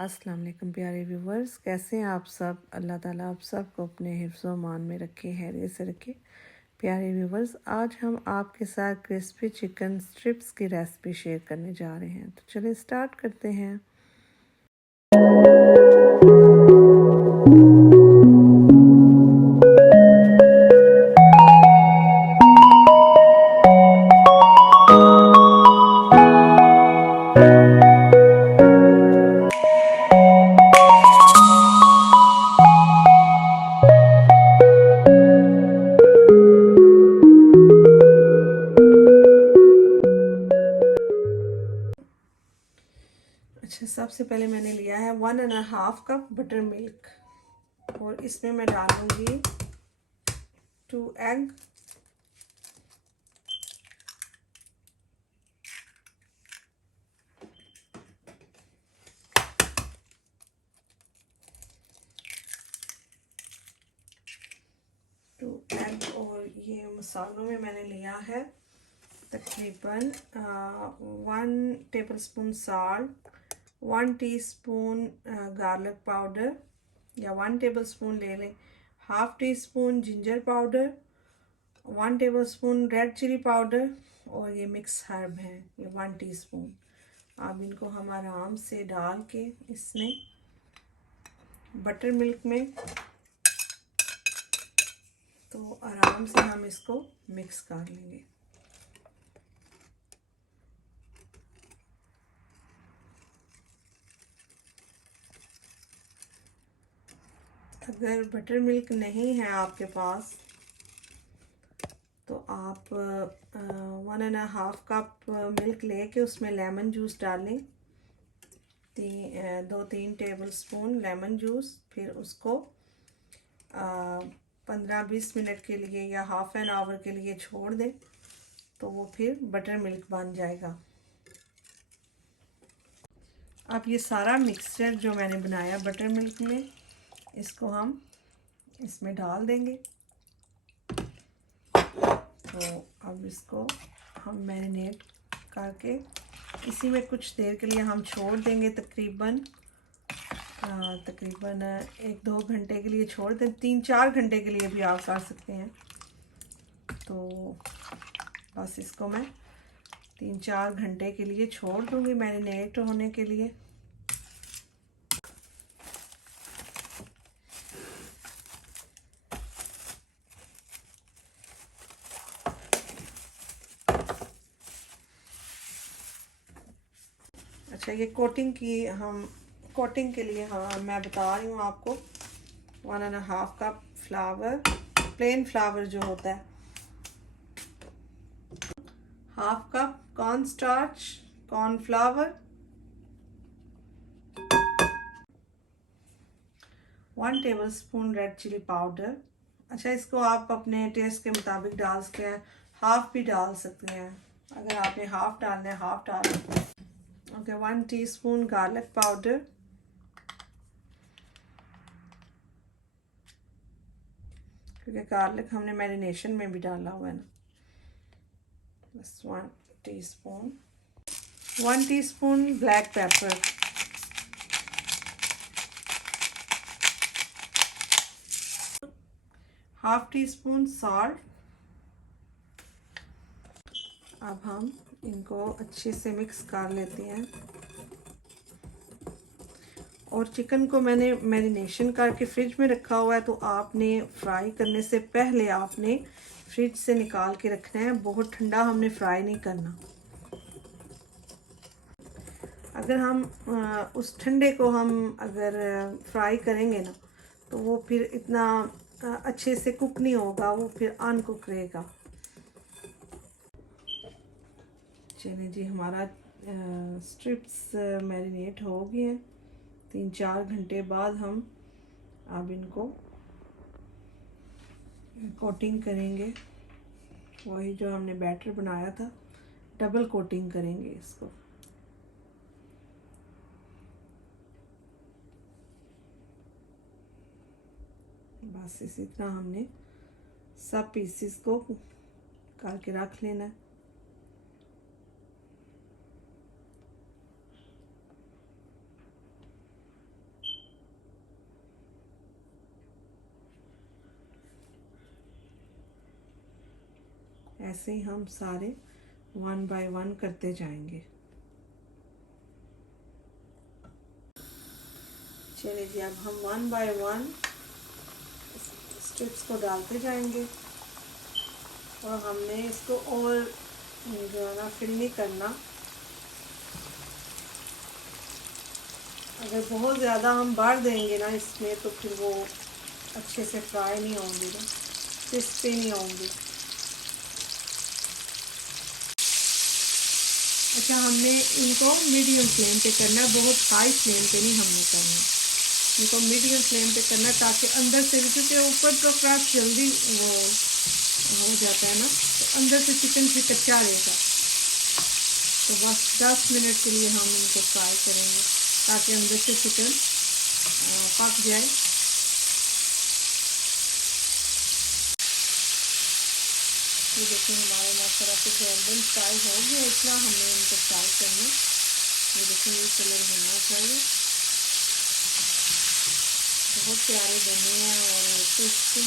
अस्सलाम वालेकुम प्यारे व्यूवर्स, कैसे हैं आप सब। अल्लाह ताला आप सबको अपने हिफ्ज़ व मान में रखे, खैरियत से रखे। प्यारे व्यूवर्स, आज हम आपके साथ क्रिस्पी चिकन स्ट्रिप्स की रेसिपी शेयर करने जा रहे हैं। तो चलिए स्टार्ट करते हैं। अच्छा, सबसे पहले मैंने लिया है 1.5 कप बटर मिल्क और इसमें मैं डालूंगी 2 एग, और ये मसालों में मैंने लिया है तकरीबन 1 tablespoon salt, 1 teaspoon garlic powder या 1 टेबलस्पून ले लें, half teaspoon ginger powder, 1 tablespoon red chilli powder और ये मिक्स हर्ब है ये 1 टीस्पून। अब इनको हम आराम से डाल के इसमें बटर मिल्क में तो आराम से हम इसको मिक्स कर लेंगे। अगर बटर मिल्क नहीं है आपके पास तो आप 1.5 कप मिल्क लेके उसमें लेमन जूस डालें, 2-3 टेबल स्पून लेमन जूस, फिर उसको 15-20 मिनट के लिए या हाफ एन आवर के लिए छोड़ दें तो वो फिर बटर मिल्क बन जाएगा। अब ये सारा मिक्सचर जो मैंने बनाया बटर मिल्क में, इसको हम इसमें डाल देंगे। तो अब इसको हम मैरिनेट करके इसी में कुछ देर के लिए हम छोड़ देंगे, तकरीबन 1-2 घंटे के लिए छोड़ दें, 3-4 घंटे के लिए भी आप कर सकते हैं। तो बस इसको मैं 3-4 घंटे के लिए छोड़ दूँगी मैरिनेट होने के लिए। अच्छा, ये कोटिंग के लिए मैं बता रही हूँ आपको 1.5 कप फ्लावर, प्लेन फ्लावर जो होता है, half cup corn starch, cornflour, 1 tablespoon red chilli powder. अच्छा, इसको आप अपने टेस्ट के मुताबिक डाल सकते हैं, हाफ भी डाल सकते हैं। अगर आपने हाफ डालना है हाफ डाल सकते हैं। ओके, 1 टीस्पून गार्लिक पाउडर, क्योंकि गार्लिक हमने मैरिनेशन में भी डाला हुआ है ना। बस 1 teaspoon, 1 teaspoon black pepper, half tea spoon salt. अब हम इनको अच्छे से मिक्स कर लेते हैं। और चिकन को मैंने मैरिनेशन करके फ्रिज में रखा हुआ है, तो आपने फ्राई करने से पहले आपने फ्रिज से निकाल के रखना है, बहुत ठंडा हमने फ्राई नहीं करना। अगर हम उस ठंडे को हम अगर फ्राई करेंगे ना तो वो फिर इतना अच्छे से कुक नहीं होगा, वो फिर अनकुक रहेगा। चलिए जी, हमारा स्ट्रिप्स मैरिनेट हो गए हैं। 3-4 घंटे बाद हम अब इनको कोटिंग करेंगे, वही जो हमने बैटर बनाया था, डबल कोटिंग करेंगे इसको। बस इसी तरह हमने सब पीसेस को करके रख लेना है। ऐसे ही हम सारे 1 बाय 1 करते जाएंगे। चलिए जी, अब हम 1 बाय 1 स्ट्रिप्स को डालते जाएंगे और हमने इसको और जो है ना फिल नहीं करना। अगर बहुत ज़्यादा हम बाढ़ देंगे ना इसमें तो फिर वो अच्छे से फ्राई नहीं होंगी ना, क्रिस्पी नहीं होंगी। अच्छा, हमने इनको मीडियम फ्लेम पे करना है, बहुत हाई फ्लेम पे नहीं हमने करना, इनको मीडियम फ्लेम पे करना ताकि अंदर से भी, क्योंकि ऊपर तो क्रैक्स जल्दी वो हो जाता है ना, तो अंदर से चिकन भी कच्चा रहेगा। तो बस 10 मिनट के लिए हम इनको फ्राई करेंगे ताकि अंदर से चिकन पक जाए। ये देखिए हमारे माशाल्लाह से गोल्डन फ्राई हो गया, इतना हमने इनको फ्राई करना। ये देखिए ये कलर होना चाहिए, बहुत प्यारे बने हैं और क्रिस्पी।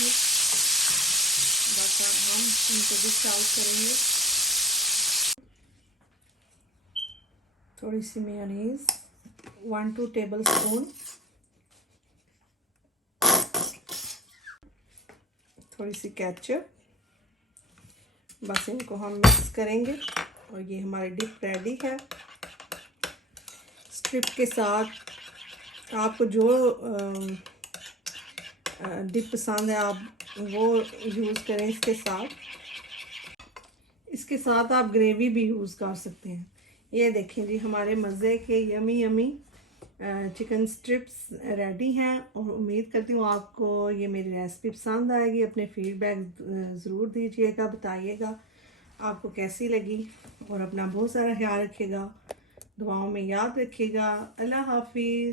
बस अब हम इनको डिश आउट करेंगे। थोड़ी सी मेयोनीज, 1-2 टेबल स्पून, थोड़ी सी केचप, बस इनको हम मिक्स करेंगे और ये हमारी डिप रेडी है। स्ट्रिप के साथ आपको जो डिप पसंद है आप वो यूज़ करें। इसके साथ आप ग्रेवी भी यूज़ कर सकते हैं। ये देखें जी, हमारे मज़े के yummy yummy chicken strips ready हैं और उम्मीद करती हूँ आपको ये मेरी रेसिपी पसंद आएगी। अपने फीडबैक ज़रूर दीजिएगा, बताइएगा आपको कैसी लगी और अपना बहुत सारा ख्याल रखिएगा, दुआओं में याद रखिएगा। अल्लाह हाफिज़।